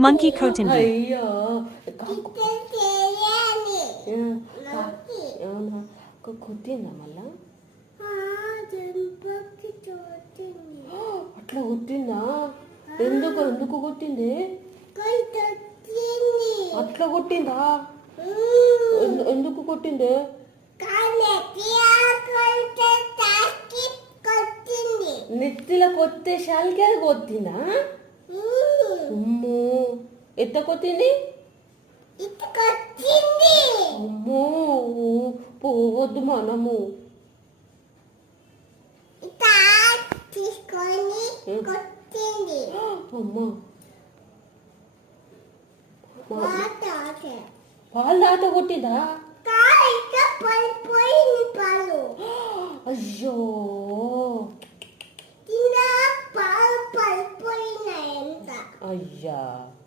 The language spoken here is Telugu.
Monkey కొట్టింది. అయ్యో కొట్టిందా మళ్ళా అట్లా కొట్టిందా ఎందుకు ఎందుకు కొట్టింది అట్లా కొట్టిందా ఎందుకు కొట్టింది నెత్తిలో కొత్తే శాలికే కొట్టిందా అమ్మో ఎత్త కొట్టింది అమ్మో పోవద్దు మనము అమ్మా పాలు దాట కొట్టిందా అయ్యో అయ్యా